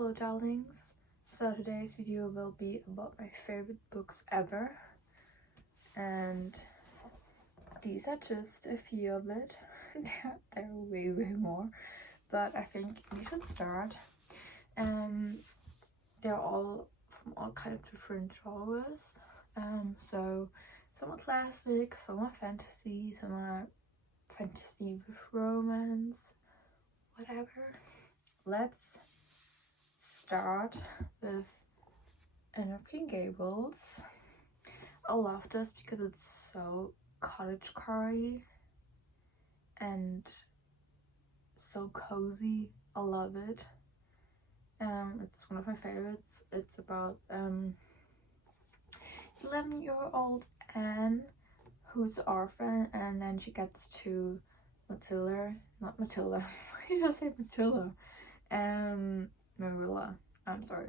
Hello darlings, so today's video will be about my favorite books ever, and these are just a few of it. There are way more, but I think we should start. They're all from all kind of different genres, so some are classic, some are fantasy, some are fantasy with romance, whatever. Let's start with Anne of King Gables. I love this because it's so cottagecore and so cozy. I love it. It's one of my favorites. It's about 11-year-old Anne who's an orphan, and then she gets to Matilda, not Matilda. Why did I say Matilda? Marilla, I'm sorry,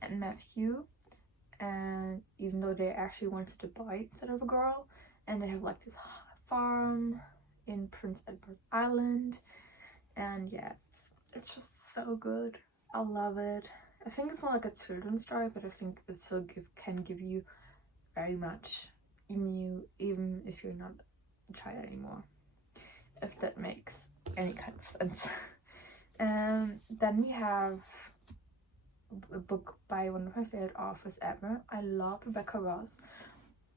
and Matthew, and even though they actually wanted to buy instead of a girl, and they have like this farm in Prince Edward Island, and yeah, it's just so good. I love it. I think it's more like a children's story, but I think it still can give you very much, even if you're not a child anymore, if that makes any kind of sense. And then we have a book by one of my favorite authors ever. I love Rebecca Ross.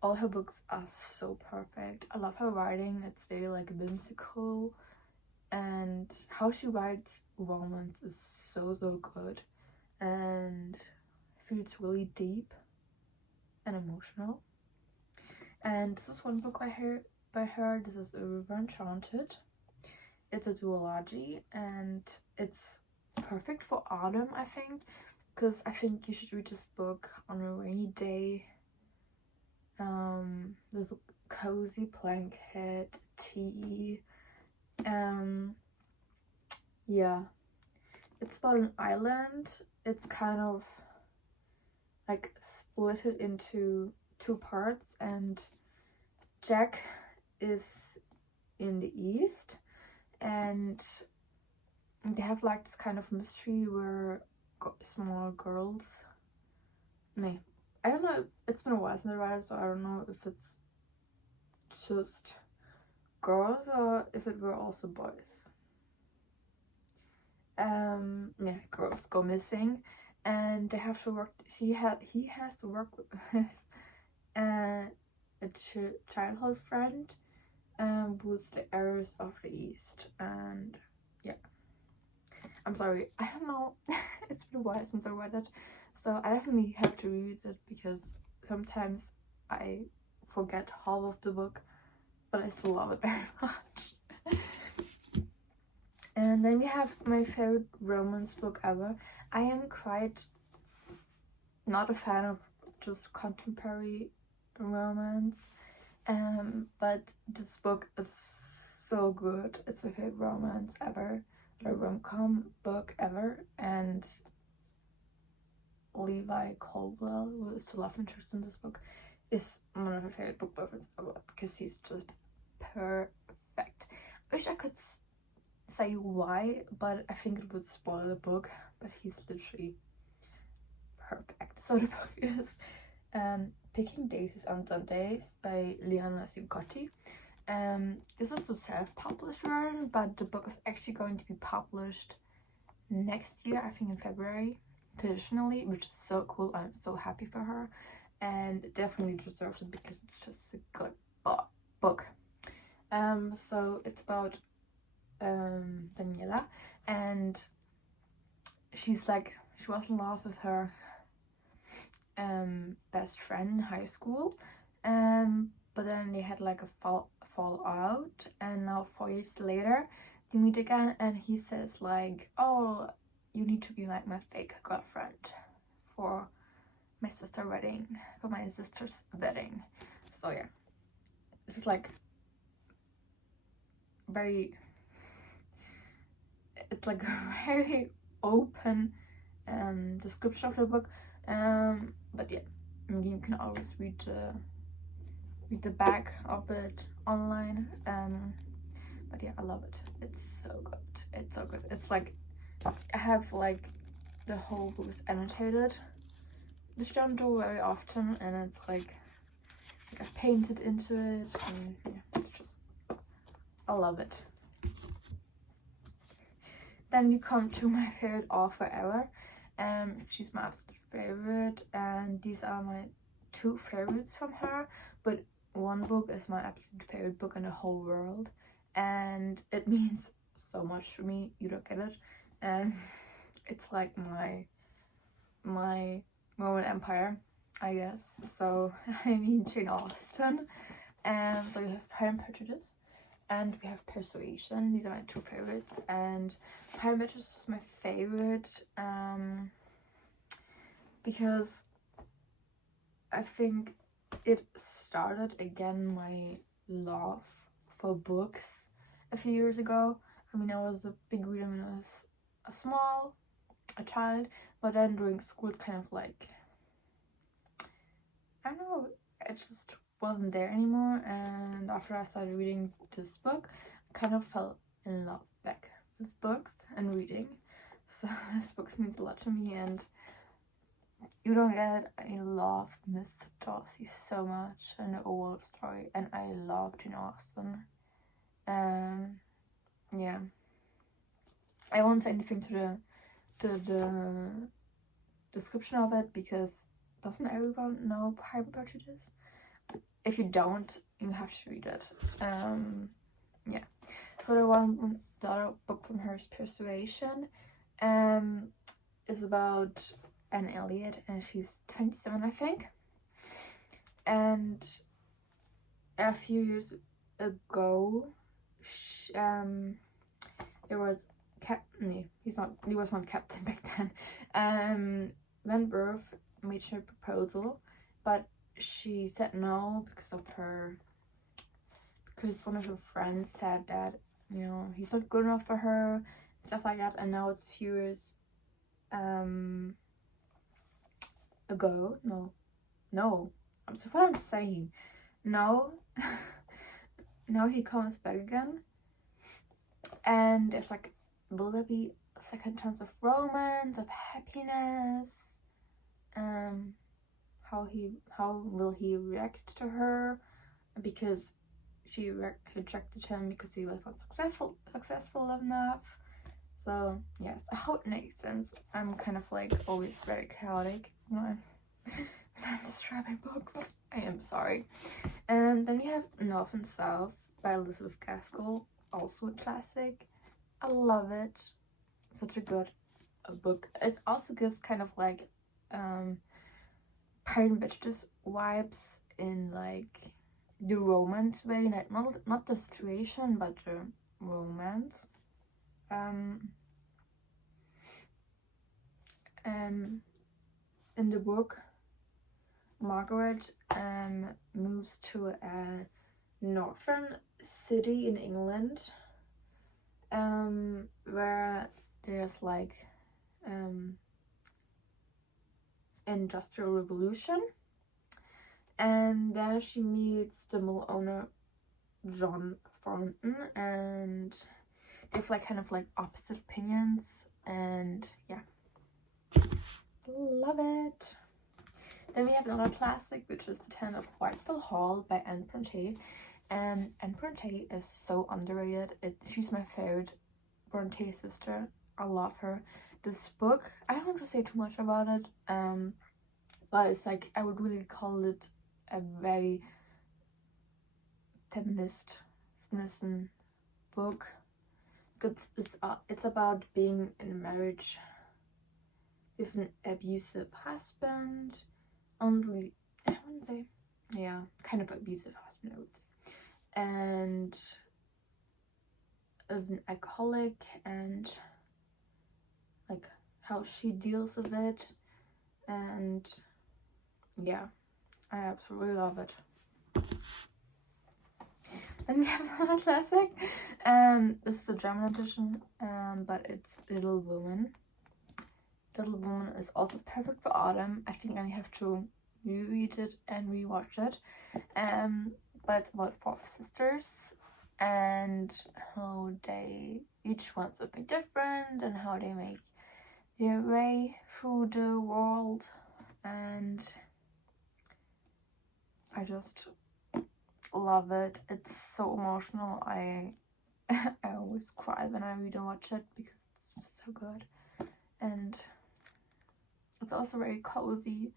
All her books are so perfect. I love her writing. It's very like whimsical, and how she writes romance is so good, and feels really deep and emotional. And this is one book by her. This is A River Enchanted. It's a duology, and it's perfect for autumn, I think, because I think you should read this book on a rainy day, with a cozy blanket, tea. Yeah, it's about an island. It's kind of like split it into two parts, and Jack is in the east, and they have like this kind of mystery where small girls, I don't know, it's been a while since I read it, so I don't know if it's just girls or if it were also boys. Girls go missing, and they have to work. He has to work with a childhood friend, who's the heiress of the East. And yeah, I'm sorry, I don't know. It's been a while since I read it, so I definitely have to read it because sometimes I forget half of the book, but I still love it very much. And then we have my favorite romance book ever. I am quite not a fan of just contemporary romance, but this book is so good. It's my favorite romance ever, a rom-com book ever, and Levi Caldwell, who is the love interest in this book, is one of my favorite book boyfriends ever because he's just perfect. I wish I could say why, but I think it would spoil the book, but he's literally perfect. So the book is Picking Daisies on Sundays by Liana Cincotti. This is the self-published version, but the book is actually going to be published next year, I think in February, traditionally, which is so cool. I'm so happy for her, and definitely deserves it because it's just a good book. So it's about Daniela, and she was in love with her best friend in high school, but then they had like a fallout, and now 4 years later they meet again, and he says like, oh, you need to be like my fake girlfriend for my sister's wedding. So yeah, this is like it's like a very open description of the book, but yeah, you can always read the back of it online, but yeah, I love it. It's so good. It's like I have like the whole book is annotated, which I don't do very often, and it's like I painted into it, and yeah, it's just, I love it. Then we come to my favorite author ever. She's my absolute favorite, and these are my 2 favorites from her, but one book is my absolute favorite book in the whole world, and it means so much to me. You don't get it. And it's like my Roman Empire, I guess. So I mean Jane Austen. And so we have Pride and Prejudice, and we have Persuasion. These are my 2 favorites, and Pride and Prejudice is my favorite because I think it started again my love for books a few years ago. I mean, I was a big reader when I was a child, but then during school it kind of like, I don't know, it just wasn't there anymore, and after I started reading this book, I kind of fell in love back with books and reading. So this book means a lot to me, and you don't get it. I love Miss Darcy so much and the overall story, and I love Jane Austen. Yeah, I won't say anything to the description of it, because doesn't everyone know Pride and Prejudice? If you don't, you have to read it. Yeah. The other book from her is Persuasion. Is about Anne Elliot, and she's 27, I think. And a few years ago, there was he was not captain back then. Wentworth made her proposal, but she said no because one of her friends said that, you know, he's not good enough for her, stuff like that. And now it's a few years ago. No, what I'm saying. No. Now he comes back again, and it's like, will there be a second chance of romance, of happiness? How will he react to her? Because she rejected him because he was not successful enough. So yes, I hope it makes sense. I'm kind of like always very chaotic when I'm describing books. I am sorry. And then we have North and South by Elizabeth Gaskell, also a classic. I love it. Such a good book. It also gives kind of like Pride and Prejudice vibes in like the romance way, not the situation, but the romance. In the book, Margaret moves to a northern city in England, where there's like industrial revolution, and there she meets the mill owner John Thornton, and they have like kind of like opposite opinions, and yeah, love it. Then we have another classic, which is The Tenant of Wildfell Hall by Anne Brontë. Anne Brontë is so underrated. She's my favorite Brontë sister. I love her. This book, I don't want to say too much about it, but it's like, I would really call it a very feminist book. Because it's about being in a marriage with an abusive husband. I wouldn't say, yeah, kind of abusive husband, I would say, and of an alcoholic, and like how she deals with it, and yeah, I absolutely love it. Then we have another classic. This is the German edition, but it's Little Women. Little Woman is also perfect for autumn. I think I have to reread it and rewatch it. But it's about 4 sisters and how they each want something different, and how they make their way through the world, and I just love it. It's so emotional. I always cry when I read and watch it because it's just so good, and it's also very cozy.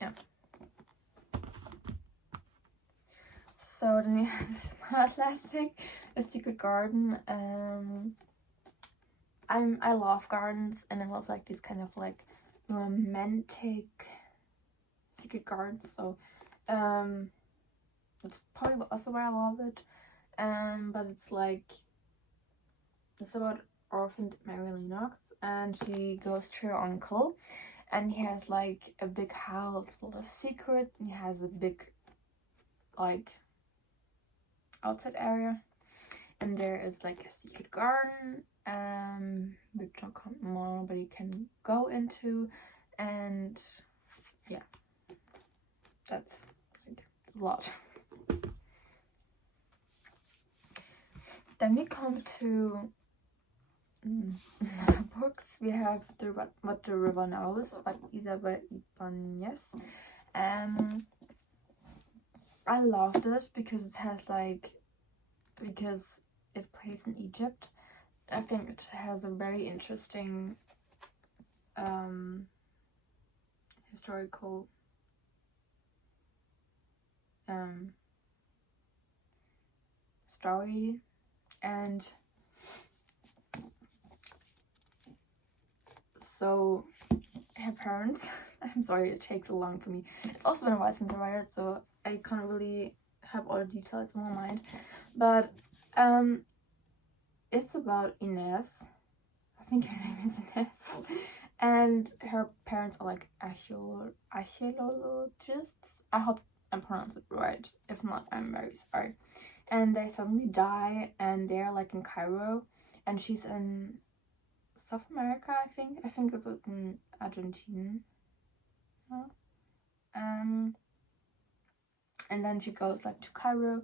Yeah. So then we have last thing, A Secret Garden. I love gardens, and I love like these kind of like romantic secret gardens. So that's probably also why I love it. But it's about orphaned Mary Lennox, and she goes to her uncle, and he has like a big house full of secrets, and he has a big like outside area, and there is like a secret garden which nobody can go into, and yeah, that's like a lot. Then we come to books. We have What the River Knows by Isabel Ibañez. I love this because because it plays in Egypt. I think it has a very interesting historical story, and so her parents, I'm sorry it takes so long for me, it's also been a while since I read it, so I can't really have all the details in my mind, but it's about Inez. I think her name is Inez, and her parents are like archaeologists. I hope I pronounced it right. If not, I'm very sorry. And they suddenly die, and they're like in Cairo, and she's in South America, I think it was in Argentina. And then she goes like to Cairo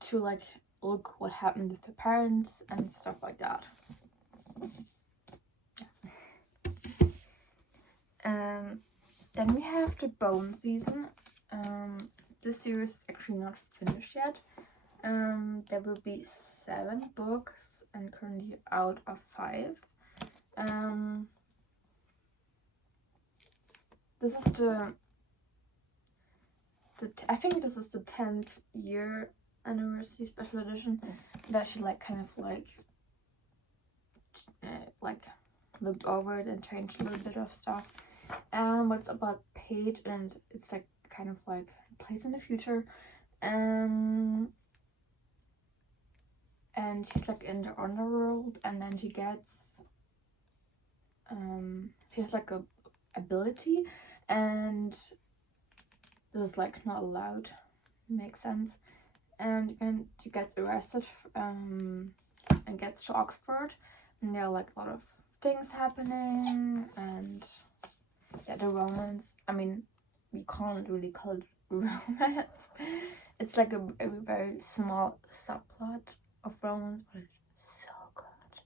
to like look what happened with her parents and stuff like that. Then we have the Bone season. This series is actually not finished yet. There will be 7 books and currently out of 5. This is I think this is the 10th year anniversary special edition that she like kind of like looked over it and changed a little bit of stuff. But it's about Paige, and it's like kind of like plays in the future, and she's like in the underworld, and then she gets she has like a ability, and this is like not allowed, makes sense, and she gets arrested and gets to Oxford, and there are like a lot of things happening, and yeah, the romance, I mean, we can't really call it romance. It's like a very small subplot of romance, but it's so good.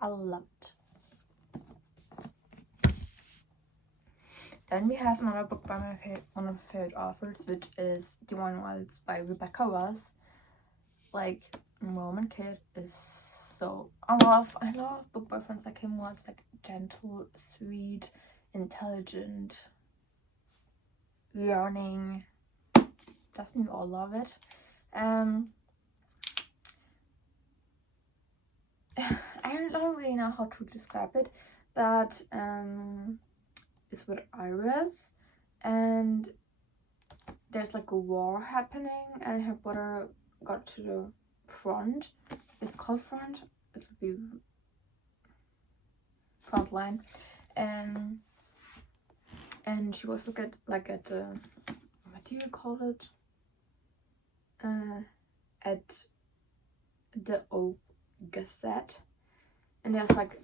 I love it. Then we have another book by one of my favorite authors, which is The One Wilds by Rebecca Ross. Like, Roman Kid is so... I love book boyfriends like him, was like gentle, sweet, intelligent, learning. Doesn't you all love it? I don't really know how to describe it, but it's with Iris, and there's like a war happening, and her brother got to the front. It's called front. It would be front line, and she was at the what do you call it? At the Oath Gazette, and there's like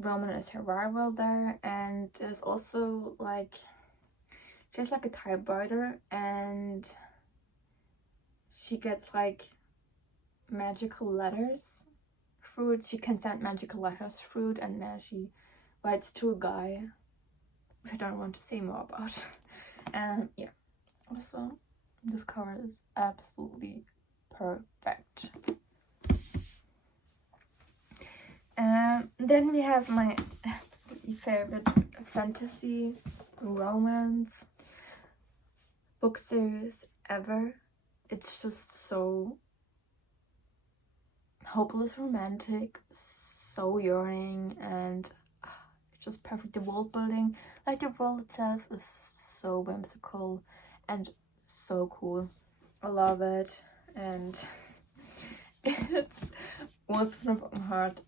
Roman is her rival there, and there's also like she has like a typewriter, and she gets like magical letters through it. She can send magical letters through it, and then she writes to a guy, which I don't want to say more about. And yeah, also this cover is absolutely perfect. Then we have my absolutely favorite fantasy romance book series ever. It's just so hopeless romantic, so yearning, and it's just perfect. The world building, like the world itself, is so whimsical and so cool. I love it, and it's Once Upon a Broken Heart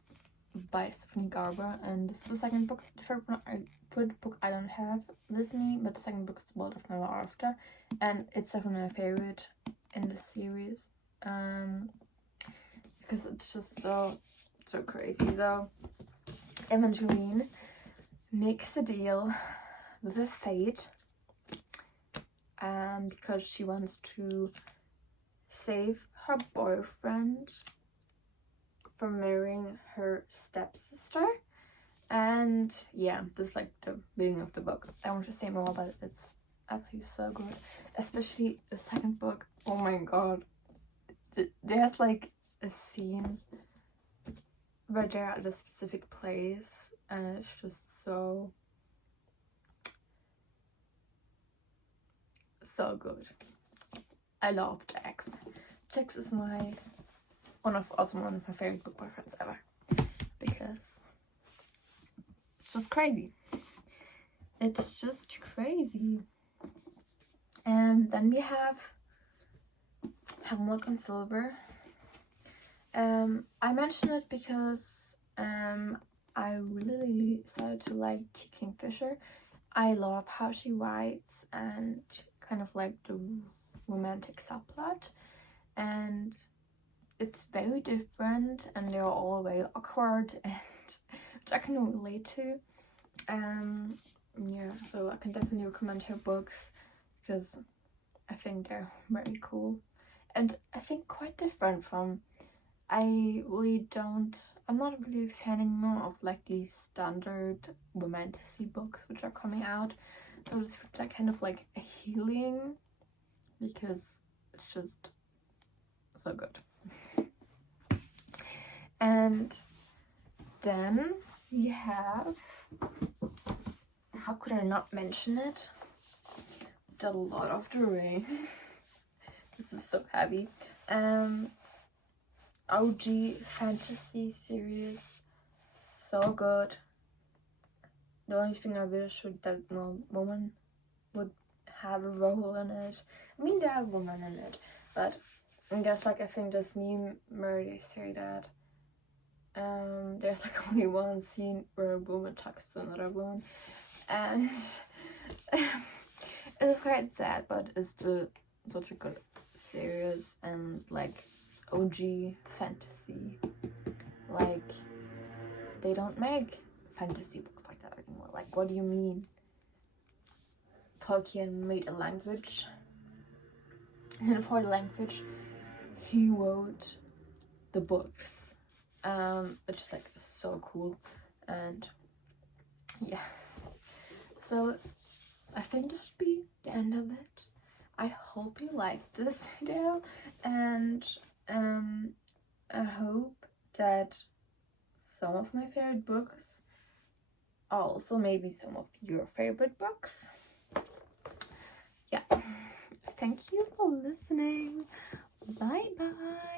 by Stephanie Garber, and this is the second book. The third book I don't have with me, but the second book is World of Never After, and it's definitely my favorite in the series, because it's just so crazy. So Evangeline makes a deal with her fate, because she wants to save her boyfriend from marrying her stepsister. And yeah, this is like the beginning of the book. I want to say more, but it's absolutely so good, especially the second book. Oh my god, there's like a scene where they're at a specific place, and it's just so good. I love Jax. Jax is one of my favorite book boyfriends ever, because it's just crazy. It's just crazy. And then we have Hemlock and Silver. I mentioned it because I really started to like Kingfisher. I love how she writes and kind of like the romantic subplot, and it's very different, and they're all very awkward, and which I can relate to. Yeah, so I can definitely recommend her books because I think they're very cool, and I think quite different from. I'm not really a fan anymore of like these standard romantasy books which are coming out. So it's like kind of like a healing, because it's just so good. And then we have, how could I not mention it? The Lord of the Rings. This is so heavy. OG fantasy series, so good. The only thing I wish would that no woman would have a role in it. I mean, there are women in it, but I guess like I think this meme where they say that there's like only one scene where a woman talks to another woman, and it's quite sad, but it's still such a good series and like OG fantasy. Like, they don't make fantasy books like that anymore. Like, what do you mean? Tolkien made a language, and for the language he wrote the books, which is like so cool. And yeah, so I think this should be the end of it. I hope you liked this video, and I hope that some of my favorite books are also maybe some of your favorite books. Yeah, thank you for listening. Bye bye.